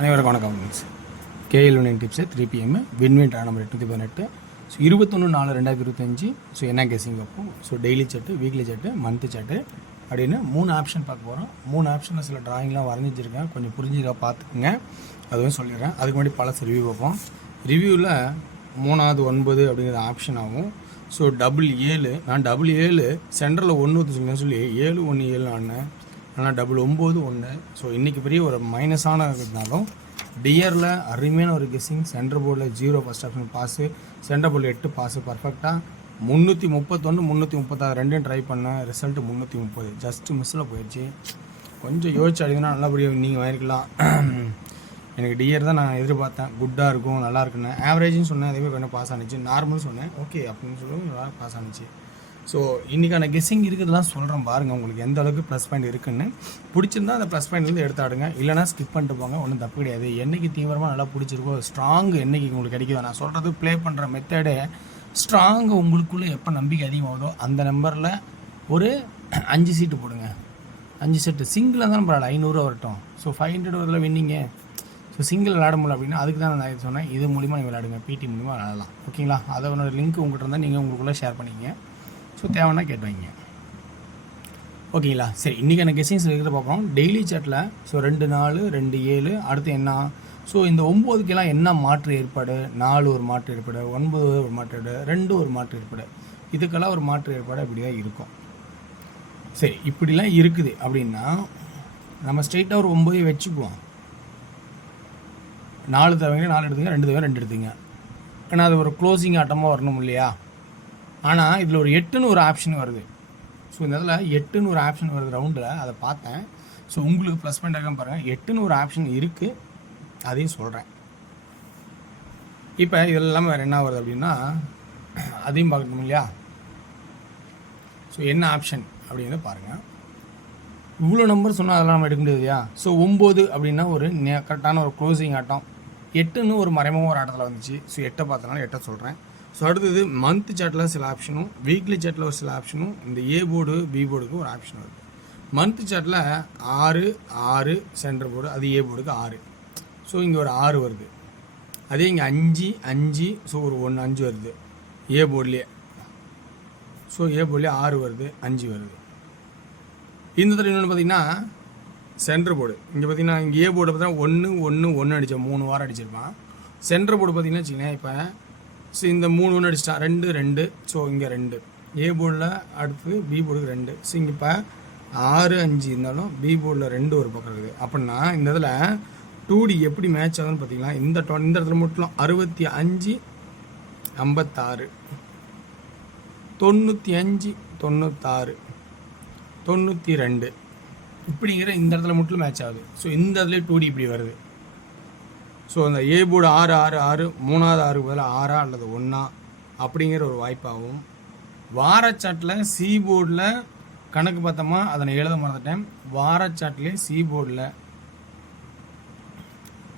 அனைவருக்கும் வணக்கம் friends. KL union tips 3 PM win win draw number 818. So 21/4/2025. So என்ன guessing வைப்போம். So daily chart, weekly chart, month chart அப்படின்னு 3 option பார்க்க போகிறோம். 3 ஆப்ஷனில் சில ட்ராயிங்லாம் வரைஞ்சி வச்சுருக்கேன், கொஞ்சம் புரிஞ்சுக்க பார்த்துக்குங்க. அதுவும் சொல்லிடுறேன். அதுக்கு முன்னாடி பழசு ரிவ்யூ பார்ப்போம். ரிவ்யூவில் 3வது 9 அப்படிங்கிற ஆப்ஷன் ஆகும். ஸோ 7 நான் 7 சென்டரில் 1 ஊற்றுச்சுங்கன்னு சொல்லி 7 1 7 ஆனேன். ஆனால் 9 1. ஸோ இன்றைக்கி பெரிய ஒரு மைனஸான இருந்தாலும் டியரில் அருமையான ஒரு கெஸ்ஸிங். சென்டர் போர்டில் 0 ஃபஸ்ட் ஆப்ஷன் பாஸு, சென்டர் போர்டில் 8 பாஸு பர்ஃபெக்டாக 331 336 ரெண்டும் ட்ரை பண்ணேன். ரிசல்ட்டு 330 ஜஸ்ட்டு மிஸ்ஸில் போயிடுச்சு. கொஞ்சம் யோசிச்சு அடிங்கன்னா நல்லபடியாக நீங்கள் வாங்கிக்கலாம். எனக்கு டியர் தான் நான் எதிர்பார்த்தேன், குட்டாக இருக்கும் நல்லா இருக்குன்னு. ஆவரேஜ்னு சொன்னேன், அதே மாதிரி கொஞ்சம் பாஸ் ஆனிச்சு. நார்மல் சொன்னேன், ஓகே அப்படின்னு சொல்லி நல்லா பாஸ் ஆனிச்சு. ஸோ இன்றைக்கான கெஸ்ஸிங் இருக்கிறதுலாம் சொல்கிறேன் பாருங்கள், உங்களுக்கு எந்த அளவுக்கு ப்ளஸ் பாயிண்ட் இருக்குன்னு. பிடிச்சிருந்தா அந்த ப்ளஸ் பாயிண்ட்லேருந்து எடுத்தாடுங்க, இல்லைனா ஸ்கிப் பண்ணிட்டு போங்க, ஒன்றும் தப்பு கிடையாது. என்றைக்கு தீவிரமாக நல்லா பிடிச்சிருக்கோ ஸ்ட்ராங் என்றைக்கு உங்களுக்கு கிடைக்குதோ, நான் சொல்கிறது ப்ளே பண்ணுற மெத்தடே ஸ்ட்ராங்கு உங்களுக்குள்ளே எப்போ நம்பிக்கை அதிகமாகுதோ அந்த நம்பரில் ஒரு 5 சீட்டு போடுங்க. 5 செட்டு சிங்கிளாக தான் பரவாயில்ல, 500 வரட்டும். ஸோ 500 வரல வின்னிங்க. ஸோ சிங்கிள் விளாட முடியல அப்படின்னா அதுக்கு தான் நான் சொன்னேன், இது மூலிமா நீங்கள் விளையாடுங்க, பிடி மூலிமா விளாடலாம். ஓகேங்களா? அதோட லிங்க் உங்கள்கிட்ட இருந்தால் நீங்கள் உங்களுக்குள்ளே ஷேர் பண்ணிக்கிங்க. ஸோ தேவைன்னா கேட்டுவாங்க. ஓகேங்களா? சரி, இன்றைக்கி எனக்கு கெஸ்ஸிங்ஸ் இருக்கிற பார்ப்போம். டெய்லி சாட்டில் ஸோ 2 4 2 7 அடுத்து என்ன? ஸோ இந்த 9க்கெல்லாம் என்ன மாற்று ஏற்பாடு? 4 ஒரு மாற்று ஏற்பாடு, 9 ஒரு மாற்று ஏற்பாடு, 2 ஒரு மாற்று ஏற்பாடு. இதுக்கெல்லாம் ஒரு மாற்று ஏற்பாடு இப்படி தான் இருக்கும். சரி, இப்படிலாம் இருக்குது அப்படின்னா நம்ம ஸ்ட்ரெயிட்டாக ஒரு 9 வச்சுக்குவோம். 4 தவிர 4 எடுத்துங்க, 2 தவிர 2 எடுத்துங்க. ஏன்னா அது ஒரு க்ளோசிங் ஆட்டமாக வரணும் இல்லையா? ஆனால் இதில் ஒரு 8ன்னு ஒரு ஆப்ஷன் வருது. ஸோ இந்த இதில் 8ன்னு ஒரு ஆப்ஷன் வருது ரவுண்டில், அதை பார்த்தேன். ஸோ உங்களுக்கு ப்ளஸ் பாயிண்டாக பாருங்கள், 8ன்னு ஒரு ஆப்ஷன் இருக்குது, அதையும் சொல்கிறேன். இப்போ இதெல்லாம் வேறு என்ன வருது அப்படின்னா அதையும் பார்க்கணும் இல்லையா? ஸோ என்ன ஆப்ஷன் அப்படிங்கிறத பாருங்கள். இவ்வளோ நம்பர் சொன்னால் அதெல்லாம் நம்ம எடுக்க முடியாது இல்லையா? ஸோ 9 அப்படின்னா ஒரு கரெக்டான ஒரு க்ளோசிங் ஆட்டம். 8ன்னு ஒரு மறைமுக ஒரு ஆட்டத்தில் வந்துச்சு. ஸோ 8 பார்த்தனால 8 சொல்கிறேன். ஸோ அடுத்தது மந்த் சாட்டில் சில ஆப்ஷனும், வீக்லி சாட்டில் ஒரு சில ஆப்ஷனும், இந்த ஏ போர்டு பி போர்டுக்கு ஒரு ஆப்ஷன் வருது. மந்த் சாட்டில் 6 6 சென்டர் போர்டு, அது ஏ போர்டுக்கு 6. ஸோ இங்கே ஒரு 6 வருது. அதே இங்கே 5 5, ஸோ ஒரு 1 5 வருது ஏ போர்ட்லேயே. ஸோ ஏ போர்ட்லேயே 6 வருது, 5 வருது. இந்த தடவை இன்னொன்று பார்த்தீங்கன்னா சென்டர் போர்டு, இங்கே பார்த்தீங்கன்னா இங்கே ஏ போர்டு பார்த்தீங்கன்னா 1 1 1 அடித்தேன், 3 வாரம் அடிச்சிருப்பான். சென்டர் போர்டு பார்த்தீங்கன்னா வச்சுக்கோங்களேன், இப்போ ஸோ இந்த 3 1 அடிச்சிட்டான், 2 2. ஸோ இங்கே 2 ஏ போர்டில், அடுத்து பி போர்டுக்கு 2. ஸோ இங்கே இப்போ 6 5 இருந்தாலும் பி போர்டில் 2 ஒரு பக்கம் இருக்குது. அப்படின்னா இந்த இதில் 2D எப்படி மேட்ச் ஆகுதுன்னு பார்த்தீங்கன்னா இந்த இடத்துல மட்டும் 65 56 95 96 92 இப்படிங்கிற இந்த இடத்துல மட்டும் மேட்ச் ஆகுது. ஸோ இந்த இடத்துல 2D இப்படி வருது. ஸோ அந்த ஏ போர்டு 6 6 6 3வது 6 பதில் 6 அல்லது 1 அப்படிங்கிற ஒரு வாய்ப்பாகும். வாரச்சாட்டில் சி போர்டில் கணக்கு பார்த்தோமா, அதை நான் எழுத மறந்துட்டேன். வாரச்சாட்டிலே சி போர்டில்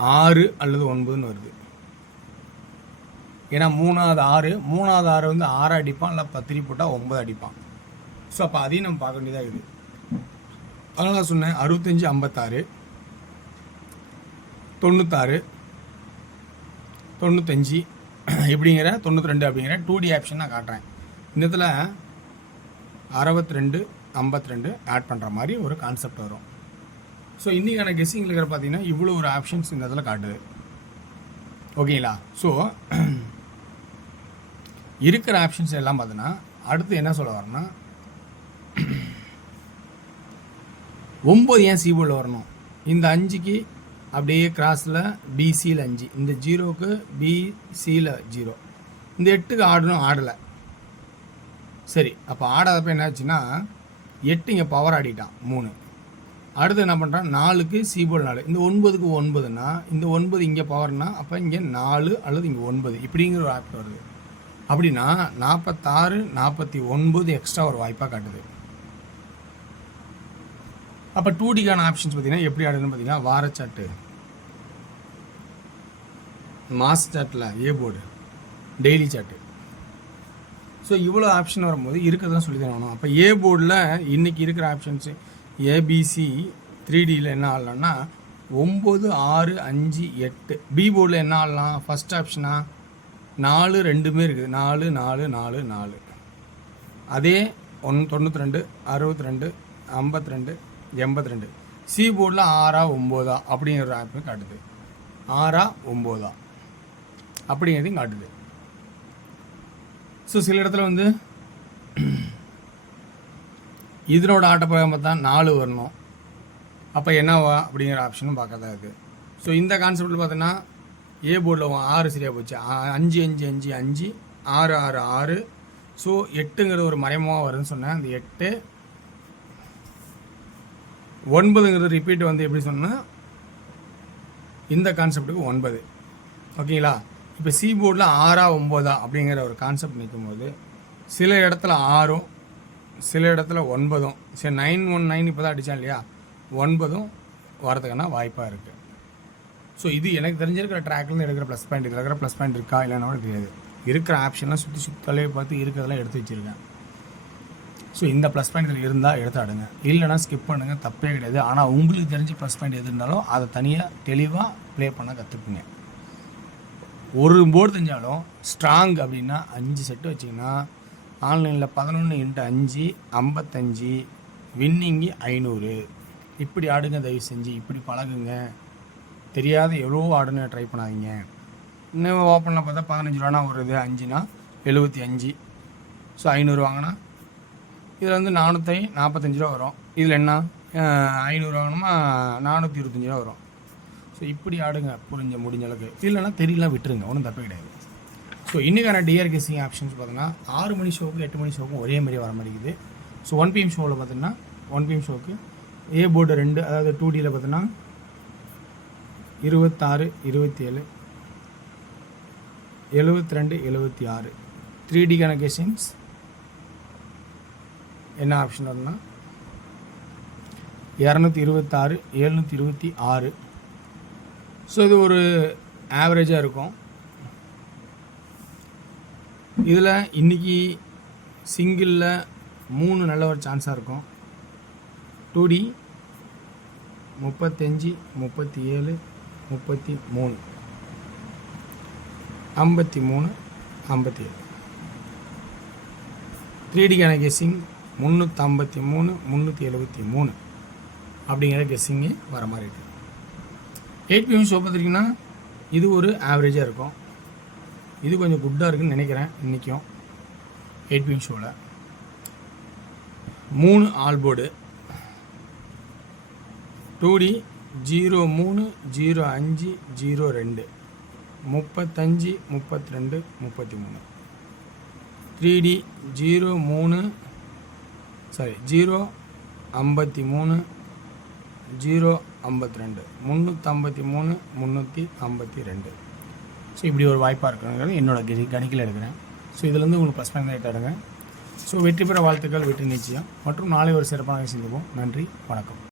6 அல்லது 9ன்னு வருது. ஏன்னா 3வது 6 வந்து 6 அடிப்பான், இல்லை 10 போட்டால் 9 அடிப்பான். ஸோ அப்போ அதையும் நம்ம பார்க்க வேண்டியதாக இருக்குது. அதனால் நான் சொன்னேன் 65 56 96 95 இப்படிங்கிற 92 அப்படிங்கிற 2D ஆப்ஷன் நான் காட்டுறேன். இந்த இதில் 62 52 ஆட் பண்ணுற மாதிரி ஒரு கான்செப்ட் வரும். ஸோ இன்றைக்கான கெஸ்ஸிங் இருக்கிற பார்த்தீங்கன்னா இவ்வளோ ஒரு ஆப்ஷன்ஸ் இந்த இதில் காட்டுது. ஓகேங்களா? ஸோ இருக்கிற ஆப்ஷன்ஸ் எல்லாம் பார்த்தீங்கன்னா அடுத்து என்ன சொல்ல வரேன்னா 9 ஏன் சி போர்டில் வரணும்? இந்த 5க்கு அப்படியே கிராஸில் பிசியில் 5, இந்த 0க்கு பிசியில் 0, இந்த 8க்கு ஆடணும், ஆடலை. சரி, அப்போ ஆடாதப்போ என்ன ஆச்சுன்னா 8 இங்கே பவர் ஆடிட்டான் 3. அடுத்து என்ன பண்ணுறான் 4க்கு சி போர்டு 4, இந்த 9க்கு 9னா இந்த 9 இங்கே பவர்னா அப்போ இங்கே 4 அல்லது இங்கே 9 இப்படிங்கிற ஒரு ஆப்ட் வருது. அப்படின்னா 46 49 எக்ஸ்ட்ரா ஒரு வாய்ப்பாக காட்டுது. அப்போ 2Dக்கான ஆப்ஷன்ஸ் பார்த்தீங்கன்னா எப்படி ஆடுதுன்னு பார்த்தீங்கன்னா வாரச்சாட்டு, மாஸ் சாட்டில் A board, daily chart. So இவ்வளோ ஆப்ஷன் வரும்போது இருக்கிறதான் சொல்லி தான் வேணும். அப்போ ஏ போர்டில் இன்றைக்கி இருக்கிற ஆப்ஷன்ஸு ஏபிசி 3Dயில் என்ன ஆடலான்னா 9 6 5 8. பி போர்டில் என்ன ஆடலாம்? ஃபஸ்ட் ஆப்ஷனா 4 ரெண்டுமே இருக்குது. 4 4 4 4. அதே 92 62 52 82. சி போர்டில் 6 9 அப்படிங்கிற ஒரு ஆப்பு காட்டுது. 6 9 அப்படிங்கிறதையும் காட்டுது. ஸோ சில இடத்துல வந்து இதனோட ஆட்டப்பழகம் பார்த்தா 4 வரணும். அப்போ என்னவா அப்படிங்கிற ஆப்ஷனும் பார்க்க தான் இருக்குது. ஸோ இந்த கான்செப்டில் பார்த்தோன்னா ஏ போர்டில் 6 சரியாக போச்சு. 5 5 5 5 6 6 6. ஸோ 8ங்கிறது ஒரு மறைமுகமாக வருதுன்னு சொன்னேன். அந்த 8 9ங்கிறது ரிப்பீட் வந்து எப்படி சொன்னால் இந்த கான்செப்டுக்கு 9. ஓகேங்களா? இப்போ சி போர்டில் 6 9 அப்படிங்கிற ஒரு கான்செப்ட் நிற்கும்போது சில இடத்துல 6ம் சில இடத்துல 9ம். சரி 919 இப்போ தான் அடித்தான் இல்லையா, 9ம் வரதுக்கான வாய்ப்பாக இருக்குது. ஸோ இது எனக்கு தெரிஞ்சிருக்கிற ட்ராக்லேருந்து எடுக்கிற ப்ளஸ் பாயிண்ட். இதில் இருக்கிற ப்ளஸ் பாயிண்ட் இருக்கா இல்லைன்னா தெரியாது. இருக்கிற ஆப்ஷன்லாம் சுற்றி பார்த்து இருக்கிறதெல்லாம் எடுத்து வச்சுருக்கேன். ஸோ இந்த ப்ளஸ் பாயிண்ட் இதில் இருந்தால் எடுத்து ஆடுங்க, இல்லைனா ஸ்கிப் பண்ணுங்கள், தப்பே கிடையாது. ஆனால் உங்களுக்கு தெரிஞ்ச ப்ளஸ் பாயிண்ட் எது இருந்தாலும் அதை தனியாக தெளிவாக ப்ளே பண்ண கற்றுக்குங்க. ஒரு போர்டு தெரிஞ்சாலும் ஸ்ட்ராங் அப்படின்னா 5 செட்டு வச்சிங்கன்னா ஆன்லைனில் 11 × 5 55, வின்னிங்கு 500. இப்படி ஆடுங்க, தயவு செஞ்சு இப்படி பழகுங்க. தெரியாத எவ்வளோ ஆடுன்னு ட்ரை பண்ணாதீங்க. இன்னும் ஓப்பனில் பார்த்தா 15 ரூபானா வருது, 5னா 75. ஸோ 500 வாங்கினா இதில் வந்து 445 ரூபா வரும். இதில் என்ன 500 வாங்கினோமா 425 ரூபா வரும். ஸோ இப்படி ஆடுங்க முடிஞ்ச அளவுக்கு. இல்லைனா தெரியல விட்டுருங்க, ஒன்றும் தப்பே கிடையாது. ஸோ இன்றைக்கான டிஆர் கெஸ்ஸிங் ஆப்ஷன்ஸ் பார்த்தோன்னா 6 மணி ஷோவுக்கு 8 மணி ஷோவுக்கும் ஒரே மாதிரி வர மாட்டேங்குது. ஸோ 1 PM ஷோவில் பார்த்தோன்னா 1 PM ஷோவுக்கு ஏ போர்டு 2, அதாவது 2Dயில் பார்த்தோன்னா 26 27 72 76. 3Dக்கான கெஸ்ஸிங்ஸ் என்ன ஆப்ஷன் வரும்னா 226 726. ஸோ இது ஒரு ஆவரேஜாக இருக்கும். இதில் இன்றைக்கி சிங்கிளில் 3 நல்ல ஒரு சான்ஸாக இருக்கும். 2D 35 37 33 53 57. 3Dக்கான கெஸ்ஸிங் 353 373 அப்படிங்கிற கெஸ்ஸிங்கு வர மாதிரி இருக்குது. 8 PM ஷோ பார்த்துட்டிங்கன்னா இது ஒரு ஆவரேஜாக இருக்கும். இது கொஞ்சம் குட்டாக இருக்குன்னு நினைக்கிறேன். இன்றைக்கும் 8 PM ஷோவில் 3 all board 2D 03 05 02 35 32 33. 3D 053 053 052 353 352. So இப்படி ஒரு வாய்ப்பாக இருக்குங்கிறது என்னோட கணிக்கில் எடுக்கிறேன். ஸோ இதுலேருந்து உங்களுக்கு ப்ளஸ் பாயிண்ட் தான் எடுங்க. ஸோ வெற்றி பெற வாழ்த்துக்கள், வெற்றி நிச்சயம். மற்றும் நாளை ஒரு சிறப்பான சந்திப்போம். நன்றி, வணக்கம்.